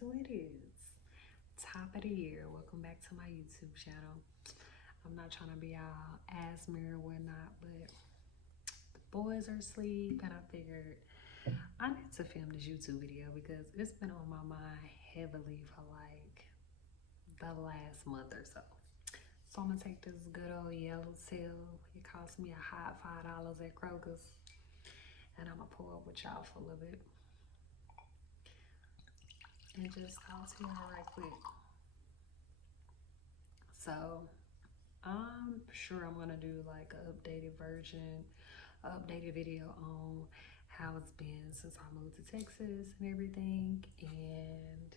So it is top of the year. Welcome back to my YouTube channel. I'm not trying to be all asthma or whatnot, but the boys are asleep, and I figured I need to film this YouTube video because it's been on my mind heavily for like the last month or so. So I'm gonna take this good old yellow tail. It cost me a hot $5 at Kroger's, and I'm gonna pull up with y'all for a little bit and just talk to y'all right quick. So I'm sure I'm gonna do like an updated version, updated video on how it's been since I moved to Texas and everything, and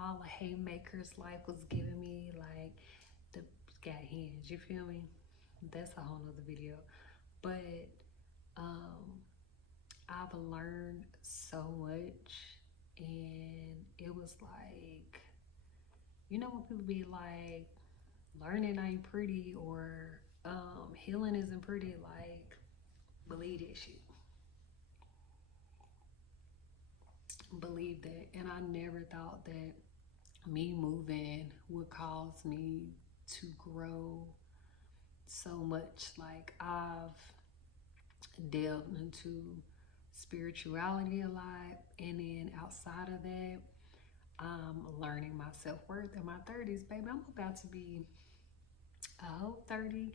all the haymakers life was giving me, like the got hinge, you feel me? That's a whole nother video. But I've learned so much, and it was like, you know, when people be like, learning ain't pretty, or healing isn't pretty, like, believe that shit. Believe that. And I never thought that me moving would cause me to grow so much. Like, I've delved into spirituality a lot, and then outside of that, I'm learning my self-worth in my 30s, baby. I'm about to be, I hope, 30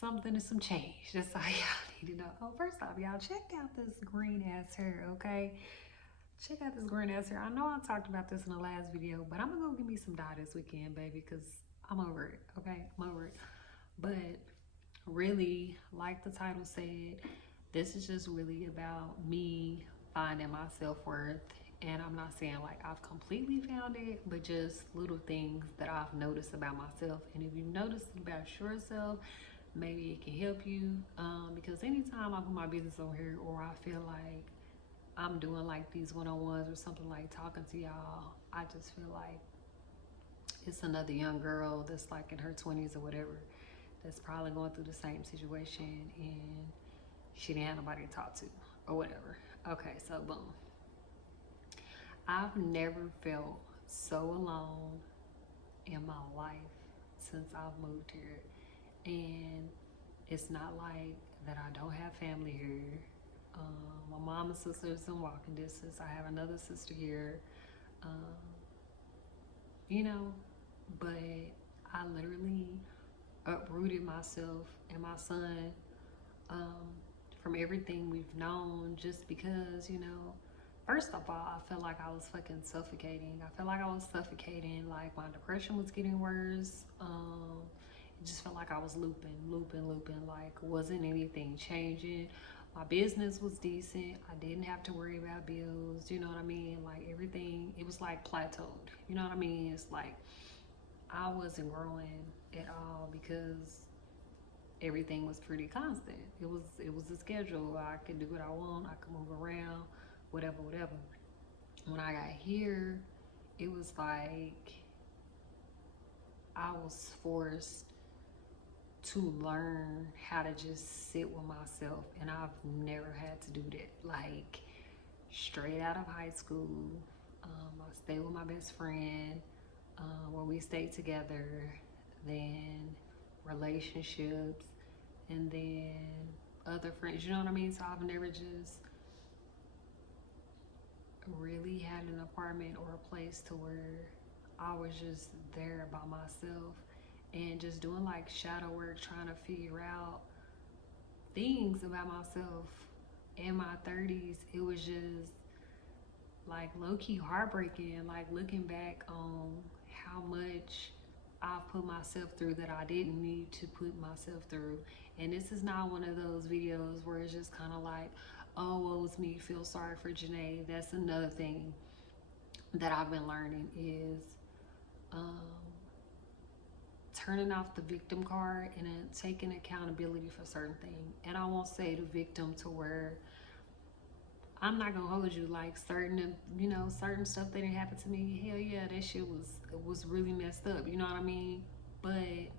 something and some change. That's all y'all need to know. Oh, first off, y'all, check out this green ass hair, okay? Check out this green ass hair. I know I talked about this in the last video, but I'm gonna go give me some dye this weekend, baby, because I'm over it, okay? I'm over it. But really, like the title said, this is just really about me finding my self-worth. And I'm not saying like I've completely found it, but just little things that I've noticed about myself. And if you notice about yourself, maybe it can help you, because anytime I put my business on here, or I feel like I'm doing like these one-on-ones or something, like talking to y'all, I just feel like it's another young girl that's like in her 20s or whatever, that's probably going through the same situation, and she didn't have nobody to talk to or whatever. Okay, so boom. I've never felt so alone in my life since I've moved here. And it's not like that I don't have family here. My mom and sister is in walking distance. I have another sister here. Um, you know, but I literally uprooted myself and my son, um, from everything we've known, just because, you know, first of all, I felt like I was fucking suffocating. I felt like I was suffocating. Like, my depression was getting worse. It just felt like I was looping. Like, wasn't anything changing. My business was decent. I didn't have to worry about bills. You know what I mean? Like, everything, it was like plateaued. You know what I mean? It's like I wasn't growing at all because everything was pretty constant. It was a schedule. I could do what I want. I could move around, whatever. When I got here, it was like I was forced to learn how to just sit with myself, and I've never had to do that. Like, straight out of high school, I stayed with my best friend, where we stayed together, then relationships, and then other friends, you know what I mean? So I've never just really had an apartment or a place to where I was just there by myself and just doing like shadow work, trying to figure out things about myself. In my 30s, it was just like low-key heartbreaking, like looking back on how much I've put myself through that I didn't need to put myself through. And this is not one of those videos where it's just kind of like, oh, well, it's me, feel sorry for Janae. That's another thing that I've been learning is um, turning off the victim card and then taking accountability for certain things. And I won't say the victim to where I'm not gonna hold you, like certain, you know, certain stuff that didn't happen to me. Hell yeah, that shit was really messed up. You know what I mean? But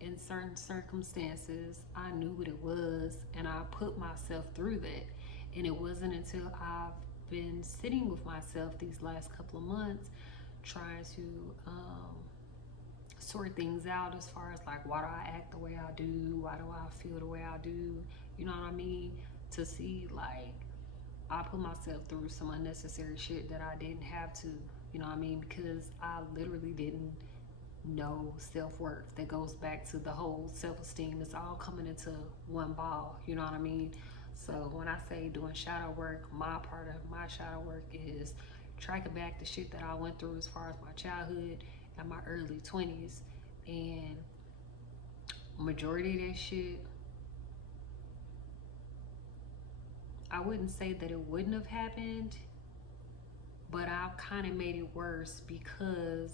in certain circumstances, I knew what it was, and I put myself through that. And it wasn't until I've been sitting with myself these last couple of months, trying to sort things out as far as like why do I act the way I do, why do I feel the way I do, you know what I mean? To see like I put myself through some unnecessary shit that I didn't have to, you know what I mean? Because I literally didn't know self-worth. That goes back to the whole self-esteem. It's all coming into one ball, you know what I mean? So when I say doing shadow work, my part of my shadow work is tracking back the shit that I went through as far as my childhood and my early 20s. And majority of that shit, I wouldn't say that it wouldn't have happened, but I've kind of made it worse because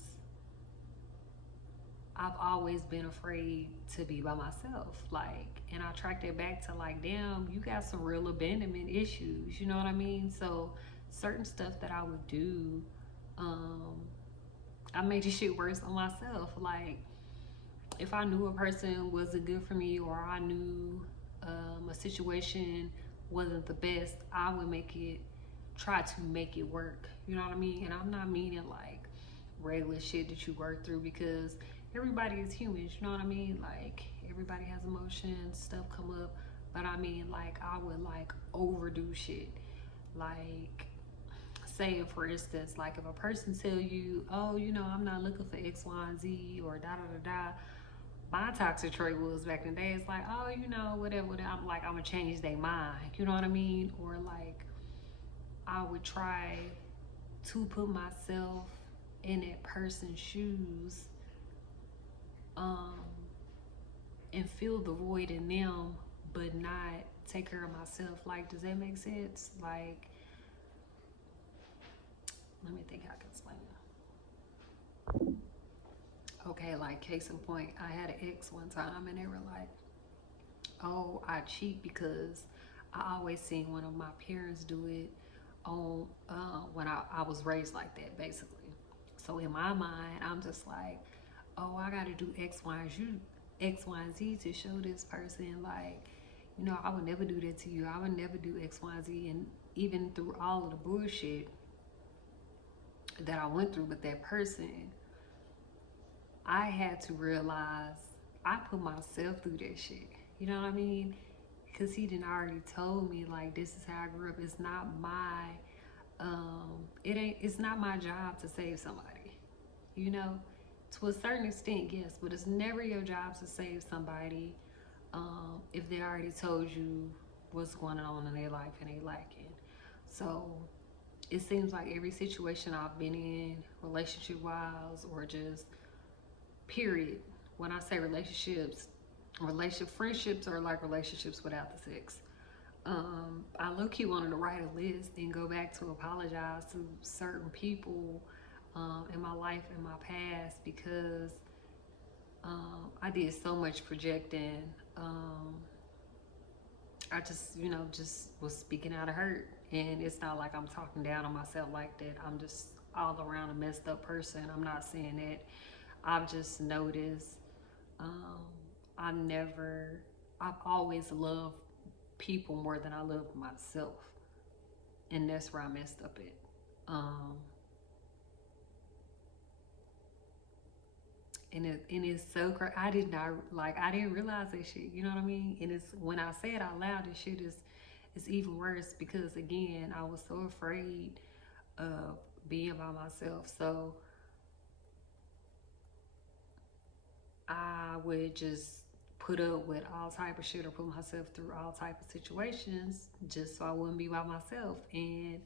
I've always been afraid to be by myself. Like, and I tracked it back to like, damn, you got some real abandonment issues. You know what I mean? So certain stuff that I would do, I made this shit worse on myself. Like, if I knew a person wasn't good for me, or I knew a situation wasn't the best, I would try to make it work. You know what I mean? And I'm not meaning like regular shit that you work through, because everybody is human, you know what I mean? Like, everybody has emotions, stuff come up. But I mean, like, I would like overdo shit. Like, say for instance, like if a person tell you, oh, you know, I'm not looking for X, Y, and Z, or da da da da. My toxic trait was back in the day, it's like, oh, you know, whatever, whatever. I'm like, I'm gonna change their mind, you know what I mean? Or like, I would try to put myself in that person's shoes, um, and fill the void in them, but not take care of myself. Like, does that make sense? Like, let me think how I can explain it. Okay, like case in point, I had an ex one time, and they were like, oh, I cheat because I always seen one of my parents do it on when I was raised like that, basically. So in my mind, I'm just like, oh, I gotta do X, Y, and Z, X, Y, and Z to show this person, like, you know, I would never do that to you. I would never do X, Y, and Z. And even through all of the bullshit that I went through with that person, I had to realize I put myself through that shit. You know what I mean? Because he didn't already told me, like, this is how I grew up. It's not my it's not my job to save somebody, you know. To a certain extent, yes, but it's never your job to save somebody if they already told you what's going on in their life and they lacking. So it seems like every situation I've been in, relationship wise or just period, when I say relationships, friendships are like relationships without the sex. I low-key wanted to write a list and go back to apologize to certain people in my life, in my past, because I did so much projecting. I just, you know, just was speaking out of hurt. And it's not like I'm talking down on myself like that. I'm just all around a messed up person. I'm not saying that. I've just noticed um, I've always loved people more than I loved myself. And that's where I messed up at. And it's so crazy. I did not, like, I didn't realize that shit, you know what I mean? And it's, when I say it out loud, this shit is, it's even worse, because again, I was so afraid of being by myself. So I would just put up with all type of shit, or put myself through all type of situations just so I wouldn't be by myself. And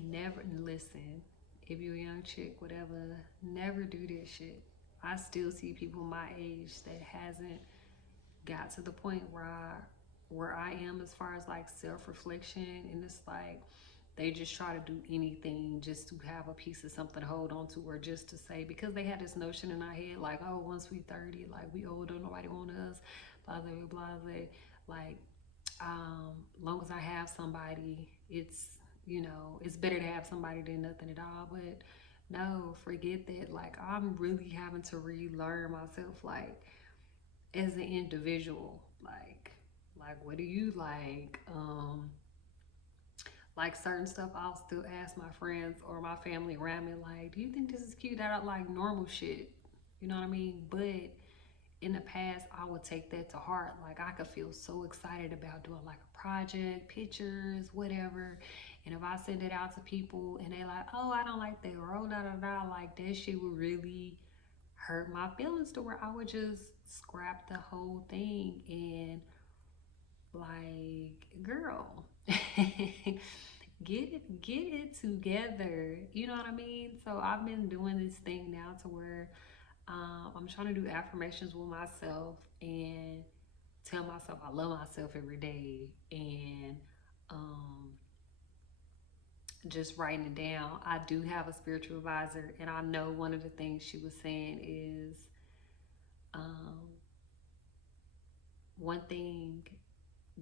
never, listen, if you're a young chick, whatever, never do this shit. I still see people my age that hasn't got to the point where I am, as far as like self-reflection, and it's like they just try to do anything just to have a piece of something to hold on to, or just to say, because they had this notion in our head, like, oh, once we 30, like, we older, nobody want us, blah blah blah blah. Like, long as I have somebody, it's, you know, it's better to have somebody than nothing at all. But no, forget that. Like, I'm really having to relearn myself, like, as an individual. Like what do you like? Like certain stuff, I'll still ask my friends or my family around me, like, do you think this is cute? That I like normal shit. You know what I mean? But in the past, I would take that to heart. Like, I could feel so excited about doing like a project, pictures, whatever. And if I send it out to people and they like, oh, I don't like that, or oh, da da da, like that shit would really hurt my feelings to where I would just scrap the whole thing and like, girl, get it together. You know what I mean? So I've been doing this thing now to where I'm trying to do affirmations with myself and tell myself I love myself every day, and um, just writing it down. I do have a spiritual advisor, and I know one of the things she was saying is um, one thing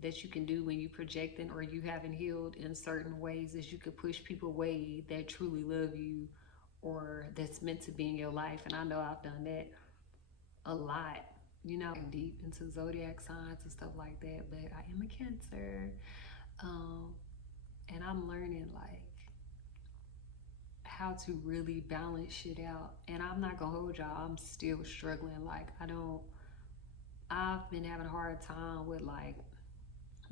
that you can do when you projecting or you haven't healed in certain ways is you could push people away that truly love you or that's meant to be in your life. And I know I've done that a lot, you know, deep into zodiac signs and stuff like that. But I am a Cancer, um, and I'm learning like how to really balance shit out. And I'm not gonna hold y'all, I'm still struggling. Like, I've been having a hard time with like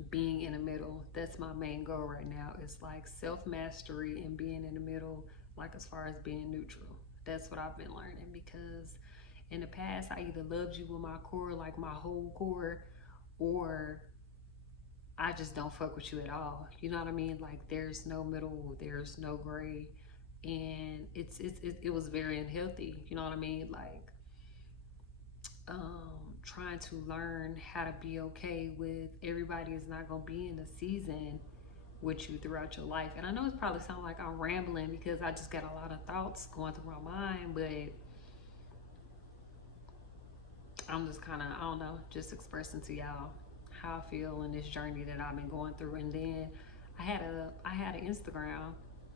being in the middle. That's my main goal right now. It's like self mastery and being in the middle, like as far as being neutral. That's what I've been learning, because in the past I either loved you with my core, like my whole core, or I just don't fuck with you at all. You know what I mean? Like there's no middle, there's no gray, and it was very unhealthy. You know what I mean? Like trying to learn how to be okay with everybody is not gonna be in the season with you throughout your life. And I know it's probably sound like I'm rambling because I just got a lot of thoughts going through my mind, but I'm just kind of, I don't know, just expressing to y'all how I feel in this journey that I've been going through. And then I had an Instagram,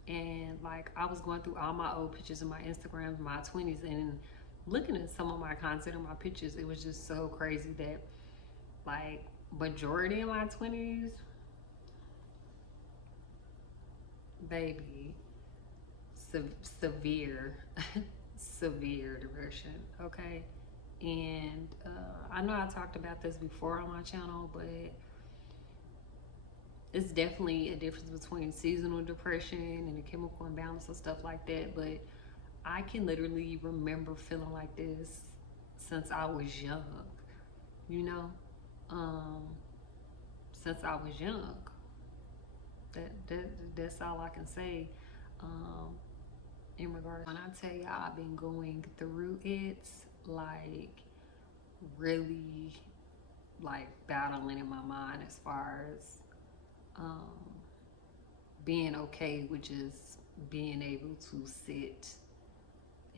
and like I was going through all my old pictures of my Instagrams, my 20s, and looking at some of my content and my pictures, it was just so crazy that like majority of my 20s, baby, severe, severe depression. Okay, and I know I talked about this before on my channel, but it's definitely a difference between seasonal depression and the chemical imbalance and stuff like that. But I can literally remember feeling like this since I was young, you know, um, since I was young. That's all I can say. Um, in regards, when I tell y'all I've been going through it, like really like battling in my mind as far as um, being okay with just being able to sit.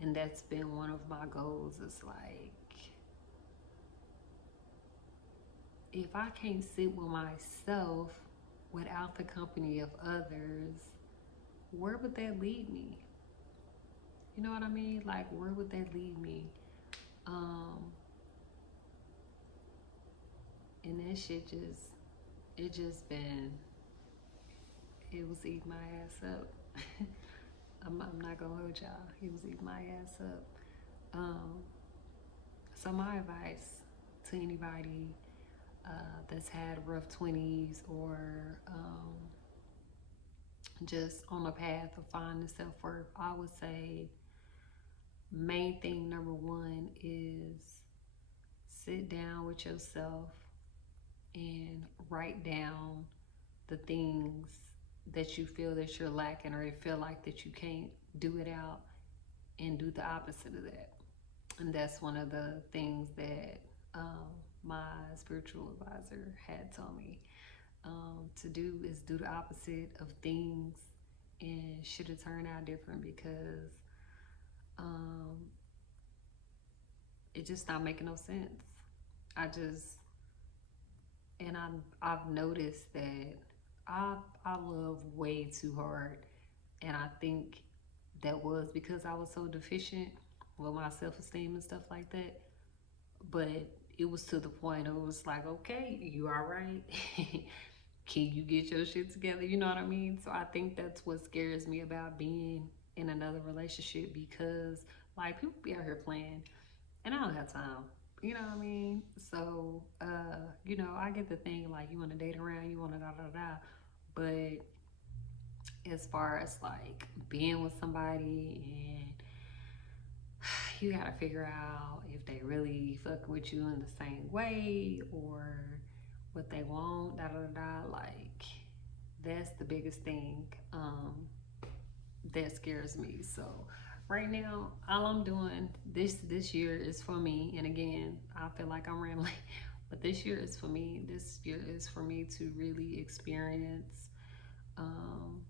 And that's been one of my goals. It's like, if I can't sit with myself without the company of others, where would that lead me? You know what I mean? Like, where would that lead me? Um, and that shit just, it just been, it was eating my ass up. I'm not gonna hold y'all. It was eating my ass up. Um, so my advice to anybody that's had rough 20s or just on a path of finding self-worth, I would say main thing number one is sit down with yourself and write down the things that you feel that you're lacking or you feel like that you can't do it out, and do the opposite of that. And that's one of the things that my spiritual advisor had told me to do, is do the opposite of things, and should have turned out different, because um, it just not making no sense. I just, and I've noticed that I love way too hard, and I think that was because I was so deficient with my self-esteem and stuff like that. But it was to the point it was like, okay, you all right? can you get your shit together? You know what I mean? So I think that's what scares me about being in another relationship, because like people be out here playing and I don't have time. You know what I mean? So, you know, I get the thing like you want to date around, you want to da da da. But as far as like being with somebody and you gotta figure out if they really fuck with you in the same way or what they want, da da da. Like that's the biggest thing that scares me. So right now, all I'm doing this year is for me. And again, I feel like I'm rambling, but this year is for me. This year is for me to really experience um,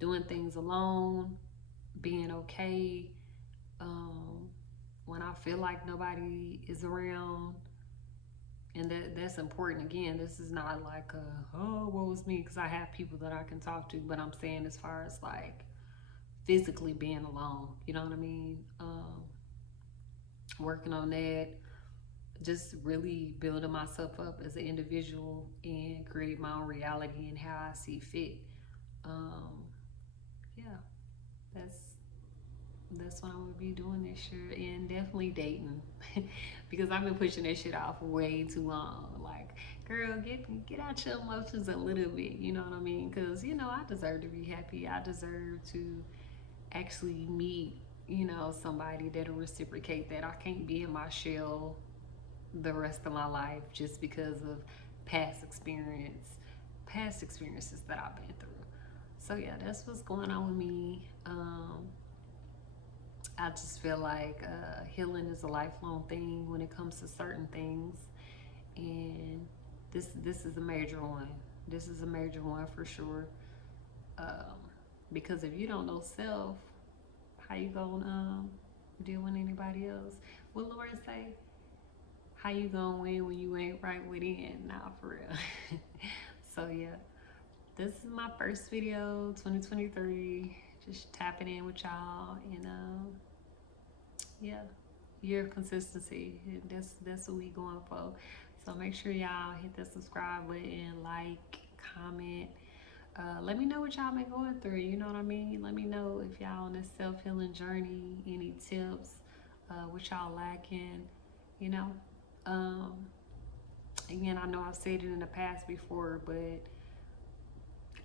doing things alone, being okay. Um, when I feel like nobody is around, and that's important. Again, this is not like oh, what was me, because I have people that I can talk to, but I'm saying as far as like physically being alone, you know what I mean? Working on that, just really building myself up as an individual and create my own reality and how I see fit. um, yeah, that's that's what I'm gonna be doing this year, and definitely dating because I've been pushing that shit off way too long. Like, girl, get out your emotions a little bit. You know what I mean? Because you know I deserve to be happy. I deserve to actually meet somebody that'll reciprocate that. I can't be in my shell the rest of my life just because of past experiences that I've been through. So yeah, that's what's going on with me. I just feel like healing is a lifelong thing when it comes to certain things, and this is a major one. This is a major one for sure. Um, because if you don't know self, how you gonna deal with anybody else? What Lord say? How you gonna win when you ain't right within? Nah, for real. So yeah, this is my first video, 2023. Just tapping in with y'all, and yeah, year of consistency. That's what we going for. So make sure y'all hit the subscribe button, like, comment. Let me know what y'all been going through. You know what I mean? Let me know if y'all on this self-healing journey. Any tips? What y'all lacking? You know. Um, Again, I know I've said it in the past before, but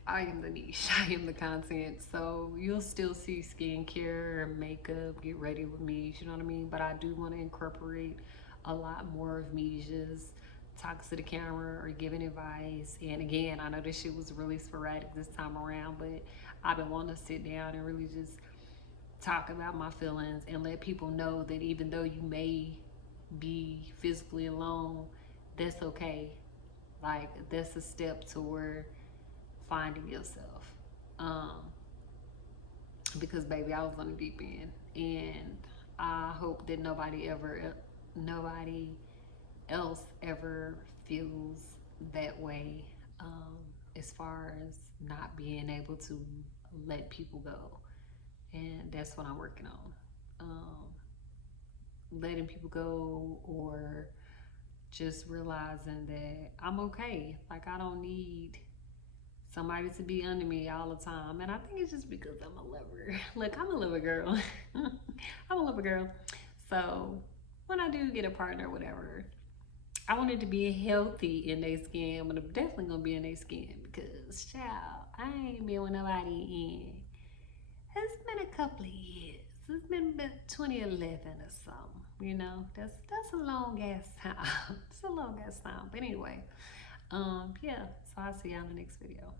I am the niche. I am the content. So you'll still see skincare, makeup, get ready with me. You know what I mean? But I do want to incorporate a lot more of me just talking to the camera or giving advice. And again, I know this shit was really sporadic this time around, but I've been wanting to sit down and really just talk about my feelings and let people know that even though you may be physically alone, that's okay. Like, that's a step toward finding yourself. Um, because baby, I was on the deep end, and I hope that nobody else ever feels that way. As far as not being able to let people go, and that's what I'm working on. Letting people go, or just realizing that I'm okay. Like, I don't need somebody to be under me all the time. And I think it's just because I'm a lover. Look, I'm a lover girl. I'm a lover girl. So when I do get a partner or whatever, I want it to be healthy in their skin, but I'm definitely gonna be in their skin because, child, I ain't been with nobody in. It's been a couple of years. It's been about 2011 or something. You know, that's a long ass time. It's a long ass time. But anyway, yeah. So I'll see y'all in the next video.